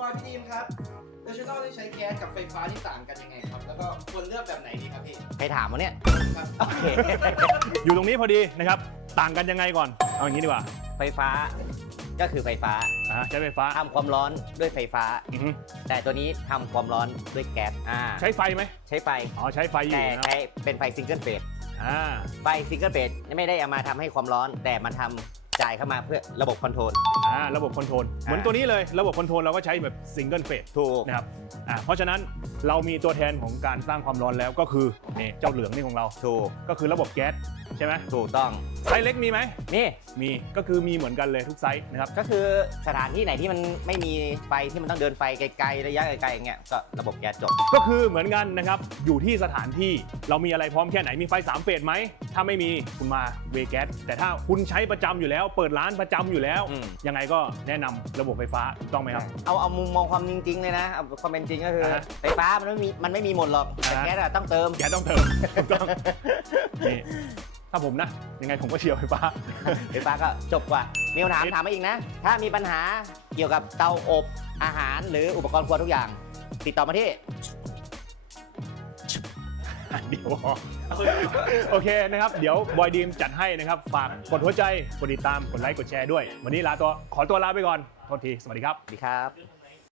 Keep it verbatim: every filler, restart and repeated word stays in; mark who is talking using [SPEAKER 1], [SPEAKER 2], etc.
[SPEAKER 1] อยพี่ดีมครับดิจิตอลที่ใช้แก๊สกับไฟฟ้าที่ต่างกันยังไงครับแล้วก็ควรเลือกแบบไหนดีครับพี่
[SPEAKER 2] ใครถามวะเนี่ย
[SPEAKER 1] ครับ
[SPEAKER 2] โอเค
[SPEAKER 3] อยู่ตรงนี้พอดีนะครับต่างกันยังไงก่อนเอาอย่างนี้ดีกว่า
[SPEAKER 2] ไฟฟ้าก็คือไฟฟ้า
[SPEAKER 3] อ่าใช้ไฟฟ้า
[SPEAKER 2] ทำความร้อนด้วยไฟฟ้า
[SPEAKER 3] อือฮึ
[SPEAKER 2] แต่ตัวนี้ทำความร้อนด้วยแก๊สอ่า
[SPEAKER 3] ใช้ไฟไหม
[SPEAKER 2] ใช้ไฟ
[SPEAKER 3] อ๋อใช้ไฟอยู่
[SPEAKER 2] แต่
[SPEAKER 3] นะ
[SPEAKER 2] ใช้เป็นไฟซิงเกิลเฟส
[SPEAKER 3] อ่า
[SPEAKER 2] ไฟซิงเกิลเฟสไม่ได้เอามาทำให้ความร้อนแต่มันทำจ่ายเข้ามาเพื่อระบบคอนโทรล
[SPEAKER 3] อ่าระบบคอนโทรลเหมือนตัวนี้เลยระบบคอนโทรลเราก็ใช้แบบซิงเกิลเฟส
[SPEAKER 2] ถูก
[SPEAKER 3] นะครับอ่าเพราะฉะนั้นเรามีตัวแทนของการสร้างความร้อนแล้วก็คือนี่เจ้าเหลืองนี่ของเรา
[SPEAKER 2] ถูก
[SPEAKER 3] ก็คือระบบแก๊สใช่ไหม
[SPEAKER 2] ถูกต้อง
[SPEAKER 3] ไซส์เล็กมีไหม
[SPEAKER 2] นี่
[SPEAKER 3] มีก็คือมีเหมือนกันเลยทุกไซส์นะครับ
[SPEAKER 2] ก็คือสถานที่ไหนที่มันไม่มีไฟที่มันต้องเดินไฟไกลๆระยะไกลๆอย่างเงี้ยก็ระบบแก๊สจบ
[SPEAKER 3] ก็คือเหมือนกันนะครับอยู่ที่สถานที่เรามีอะไรพร้อมแค่ไหนมีไฟสามเฟสไหมถ้าไม่มีคุณมาเวแก๊สแต่ถ้าคุณใช้ประจำอยู่แล้วเปิดร้านประจำอยู่แล้วยังไงก็แนะนำระบบไฟฟ้าถูกต้องไหมครับ
[SPEAKER 2] เอาเอามุมมองความจริงๆเลยนะเอาความเป็นจริงก็คือไฟฟ้ามันไม่มีมันไม่มีหมดหรอกแต่แก๊สอะต้องเติม
[SPEAKER 3] แก๊สต้องเติมถูกต้องนี่ถ้าผมนะยังไงผมก็เชียร์ไฟฟ้า
[SPEAKER 2] ไฟฟ้าก็จบกว่ามีคำถามถามมาอีกนะถ้ามีปัญหาเกี่ยวกับเตาอบอาหารหรืออุปกรณ์ครัวทุกอย่างติดต่อมาที่
[SPEAKER 3] เดี๋ยวโอเคนะครับเดี๋ยวบอยดีมจัดให้นะครับฝากกดหัวใจกดติดตามกดไลค์กดแชร์ด้วยวันนี้ลาตัวขอตัวลาไปก่อนโทษทีสวัสดีครับ
[SPEAKER 2] สวัสดีครับ